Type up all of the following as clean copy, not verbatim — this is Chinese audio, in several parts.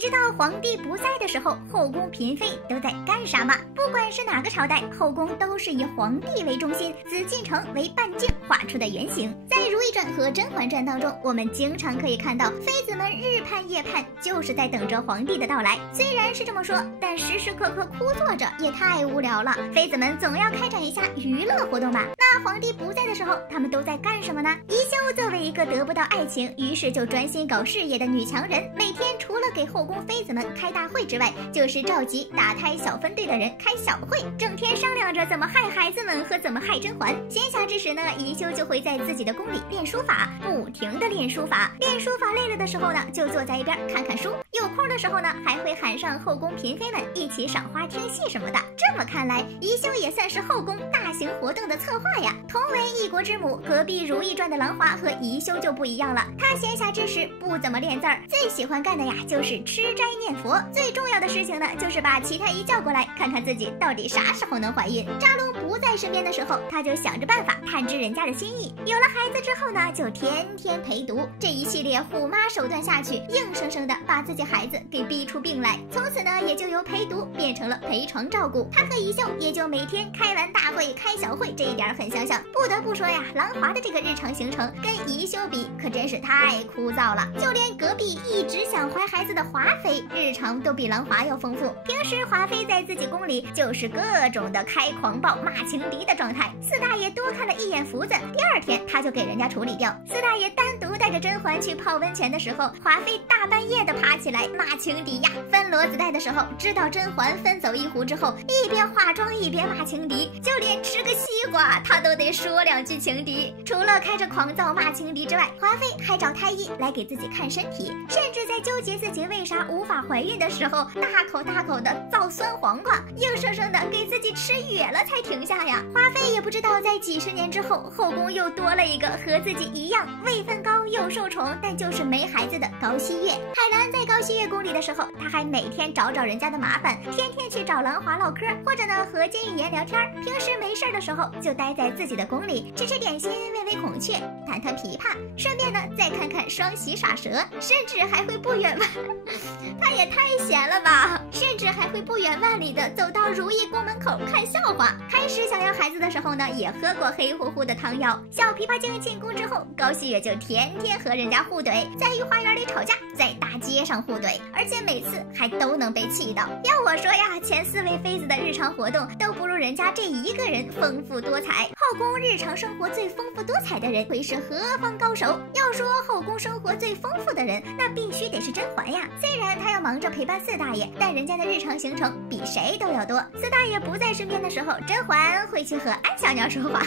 你知道皇帝不在的时候，后宫嫔妃都在干啥吗？不管是哪个朝代，后宫都是以皇帝为中心，紫禁城为半径画出的圆形。在《如懿传》和《甄嬛传》当中，我们经常可以看到妃子们日盼夜盼，就是在等着皇帝的到来。虽然是这么说，但时时刻刻枯坐着也太无聊了。妃子们总要开展一下娱乐活动吧？那皇帝不在的时候，他们都在干什么呢？宜修作为一个得不到爱情，于是就专心搞事业的女强人，每天除了给后宫妃子们开大会之外，就是召集打胎小分队的人开小会，整天商量着怎么害孩子们和怎么害甄嬛。闲暇之时呢，宜修就会在自己的宫里练书法，不停的练书法。练书法累了的时候呢，就坐在一边看看书。有空的时候呢，还会喊上后宫嫔妃们一起赏花听戏什么的。这么看来，宜修也算是后宫大型活动的策划呀。同为一国之母，隔壁《如懿传》的兰华和宜修就不一样了。她闲暇之时不怎么练字儿，最喜欢干的呀就是吃斋念佛。最重要的事情呢，就是把齐太医叫过来，看看自己到底啥时候能怀孕。扎龙不在身边的时候，她就想着办法探知人家的心意。有了孩子之后呢，就天天陪读。这一系列虎妈手段下去，硬生生的把自己孩子给逼出病来。从此呢，也就由陪读变成了陪床照顾。她和宜修也就每天开完大会开小会，这一点很相像。不得不说呀，兰华的这个日常行程跟宜修比，可真是太枯燥了。就连隔壁一直想怀孩子的华妃，日常都比兰华要丰富。平时华妃在自己宫里就是各种的开狂暴骂情敌的状态，四大爷多看了一眼福子，第二天他就给人家处理掉。四大爷单独带着甄嬛去泡温泉的时候，华妃大半夜的爬起来骂情敌呀。分骡子带的时候，知道甄嬛分走一壶之后，一边化妆一边骂情敌，就连吃个西瓜他都得说两句情敌。除了开着狂躁骂情敌之外，华妃还找太医来给自己看身体，甚至在纠结自己为啥无法怀孕的时候，大口大口的造酸黄瓜，硬生生的给自己吃哕了才停下呀。华妃也不知道在几十年之后，后宫又多了一个和自己一样位分高又受宠，但就是没孩子的高熹月。海兰在高熹月宫里的时候，她还每天找人家的麻烦，天天去找兰华唠嗑，或者呢和监狱言聊天。平时没事的时候就待在自己的宫里，吃吃点心，喂喂孔雀，弹弹琵琶，顺便呢再看看双喜耍蛇，甚至还会不远万他也太闲了吧，甚至还会不远万里的走到如懿宫门口看笑话。开始想要孩子的时候呢，也喝过黑乎乎的汤药。小琵琶精进宫之后，高熹月就天天和人家互怼，在御花园里吵架，在大街上互怼，而且每次还都能被气到。要我说呀，前4位妃子的日常活动都不如人家这一个人丰富多彩。后宫日常生活最丰富多彩的人会是何方高手？要说后宫生活最丰富的人，那必须得是甄嬛呀。虽然她要忙着陪伴四大爷，但人家的日常行程比谁都要多。四大爷不在身边的时候，甄嬛会去和安小鸟说话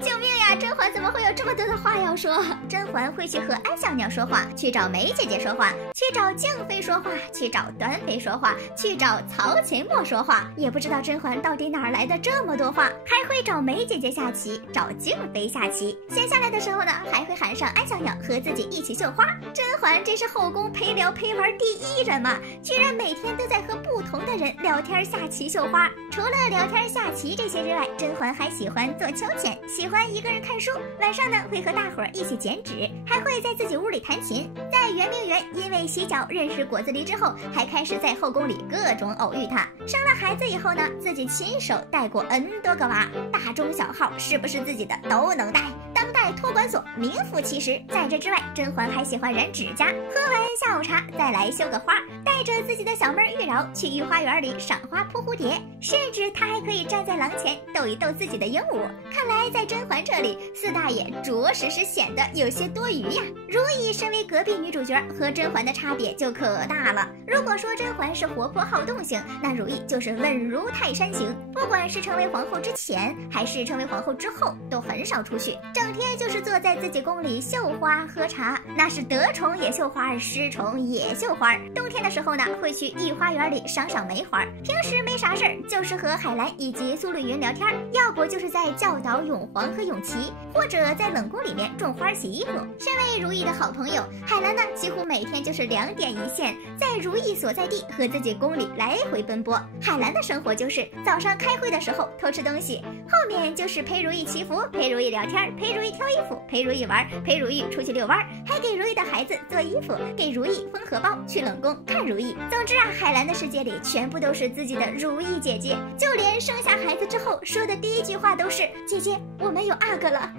救命呀！甄嬛怎么会有这么多的话要说？甄嬛会去和安小鸟说话，去找梅姐姐说话，去找静妃说话，去找端妃说话，去找曹琴墨说话。也不知道甄嬛到底哪来的这么多话，还会找梅姐姐下棋，找静妃下棋。闲下来的时候呢，还会喊上安小鸟和自己一起绣花。甄嬛真是后宫陪聊陪玩第一人嘛，居然每天都在和不同的人聊天下棋绣花。除了聊天下棋这些之外，甄嬛还喜欢做秋千，喜欢一个人看书，晚上呢会和大伙儿一起剪纸，还会在自己屋里弹琴。在圆明园因为洗脚认识果子狸之后，还开始在后宫里各种偶遇他。生了孩子以后呢，自己亲手带过 N 多个娃，大中小号是不是自己的都能带，当代托管所名副其实。在这之外，甄嬛还喜欢染指甲，喝完下午茶再来绣个花，带着自己的小妹玉娆去御花园里赏花扑蝴蝶，甚至她还可以站在廊前逗一逗自己的鹦鹉。看来在甄嬛这里，四大爷着实是显得有些多余呀。如懿身为隔壁女主角，和甄嬛的差别就可大了。如果说甄嬛是活泼好动型，那如懿就是稳如泰山型。不管是成为皇后之前，还是成为皇后之后，都很少出去，整天就是坐在自己宫里绣花喝茶。那是得宠也绣花，失宠也绣花。冬天的时候候呢，会去御花园里赏赏梅花，平时没啥事儿，就是和海兰以及苏绿云聊天，要不就是在教导永煌和永琪，或者在冷宫里面种花洗衣服。身为如意的好朋友，海兰呢几乎每天就是2点一线，在如意所在地和自己宫里来回奔波。海兰的生活就是早上开会的时候偷吃东西，后面就是陪如意祈福，陪如意聊天，陪如意挑衣服，陪如意玩，陪如意出去遛弯，还给如意的孩子做衣服，给如意封荷包，去冷宫看如意。总之啊，海兰的世界里全部都是自己的如意姐姐，就连生下孩子之后说的第一句话都是：姐姐，我们有阿哥了。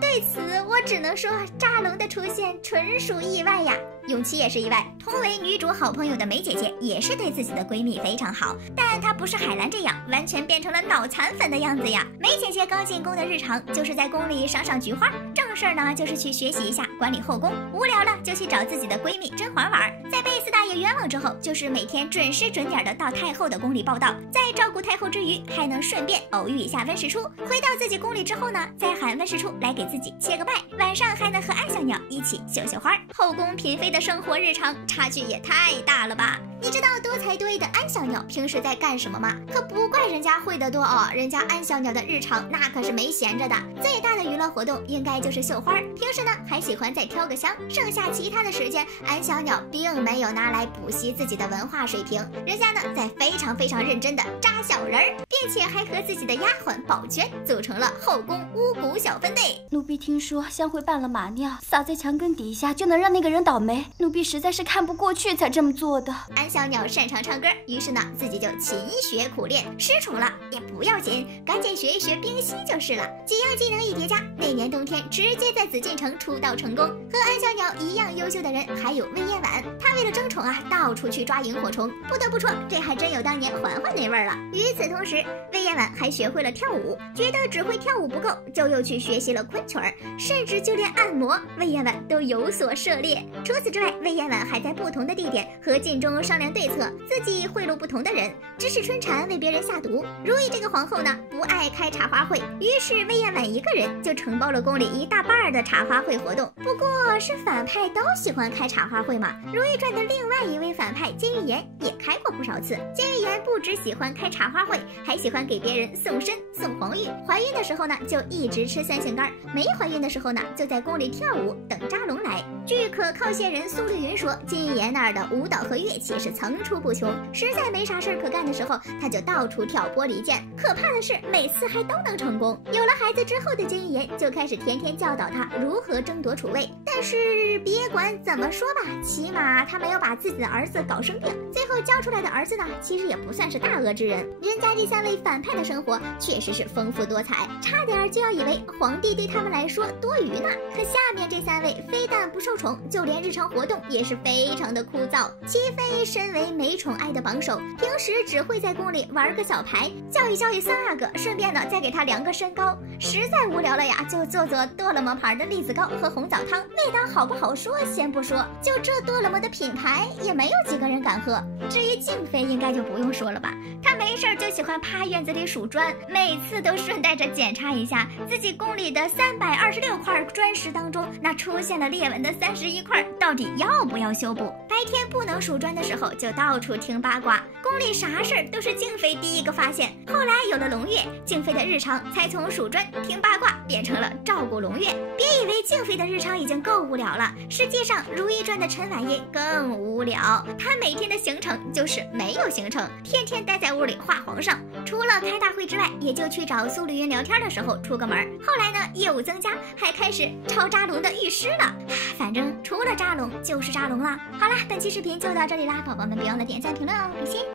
对此我只能说，扎龙的出现纯属意外呀。永琪也是意外，同为女主好朋友的梅姐姐也是对自己的闺蜜非常好，但她不是海兰这样完全变成了脑残粉的样子呀。梅姐姐刚进宫的日常就是在宫里赏赏菊花，正事儿呢就是去学习一下管理后宫，无聊了就去找自己的闺蜜甄嬛玩，在被四大爷冤枉之后，就是每天准时准点的到太后的宫里报道，在照顾太后之余，还能顺便偶遇一下温实初。回到自己宫里之后呢，再喊温实初来给自己切个拜，晚上还能和安小鸟一起绣绣花。后宫嫔妃的生活日常差距也太大了吧。你知道多才多艺的安小鸟平时在干什么吗？可不怪人家会得多哦，人家安小鸟的日常那可是没闲着的，最大的娱乐活动应该就是绣花，平时呢还喜欢再挑个香，剩下其他的时间，安小鸟并没有拿来补习自己的文化水平，人家呢在非常认真的扎小人儿，并且还和自己的丫鬟宝娟组成了后宫巫蛊小分队。奴婢听说香灰拌了马尿，撒在墙根底下就能让那个人倒霉，奴婢实在是看不过去才这么做的。安小鸟擅长唱歌，于是呢自己就勤学苦练，失宠了也不要紧，赶紧学一学冰嬉就是了。几样技能一叠加，那年冬天直接在紫禁城出道成功。和安小鸟一样优秀的人还有魏嬿婉，她为了争宠啊，到处去抓萤火虫，不得不说这还真有当年嬛嬛那味儿了。与此同时，魏嬿婉还学会了跳舞，觉得只会跳舞不够，就又去学习了昆曲儿，甚至就连按摩魏嬿婉都有所涉猎。除此之外，魏嬿婉还在不同的地点和晋中商量对策，自己贿赂不同的人，指使春蝉为别人下毒。如意这个皇后呢，不爱开茶话会，于是魏嬿婉一个人就承包了宫里一大半的茶话会活动。不过是反派都喜欢开茶话会嘛，《如懿传》的另外一位反派金玉妍也开过不少次。金玉妍不只喜欢开茶话会，还喜欢给别人送参送黄玉，怀孕的时候呢就一直吃3杏干，没怀孕的时候呢就在宫里跳舞等扎龙来。据可靠线人苏绿云说，金玉妍那儿的舞蹈和乐器是层出不穷，实在没啥事儿可干的时候，他就到处跳玻璃剑。可怕的是每次还都能成功。有了孩子之后的金玉妍就开始天天教导他如何争夺储位，但是别管怎么说吧，起码他没有把自己的儿子搞生病，最后教出来的儿子呢其实也不算是大恶之人。人家这3位反派的生活确实是丰富多彩，差点就要以为皇帝对他们来说多余呢。可下面这3位非但不受宠，就连日常活动也是非常的枯燥。齐妃身为没宠爱的榜首，平时只会在宫里玩个小牌，教育3阿哥，顺便呢再给他量个身高。实在无聊了呀，就做做多了么牌的栗子糕和红枣汤，味道好不好说先不说，就这多了么的品牌也没有几个人敢喝。至于静妃应该就不用说了吧，她没事就喜欢趴院子里数砖，每次都顺带着检查一下自己宫里的326块砖石当中，那出现了裂纹的31块到底要不要修补。白天不能数砖的时候就到处听八卦，宫里啥事儿都是静妃第一个发现。后来有了胧月，静妃的日常才从数砖听八卦变成了照顾胧月。别以为静妃的日常已经够无聊了，实际上《如懿传》的陈婉烨更无聊，她每天的行程就是没有行程，天天待在屋里画皇上，除了开大会之外，也就去找苏丽云聊天的时候出个门。后来呢，业务增加，还开始抄扎龙的御诗了。反正除了扎龙就是扎龙啦。好啦，本期视频就到这里啦，宝宝们别忘了点赞评论哦，比心。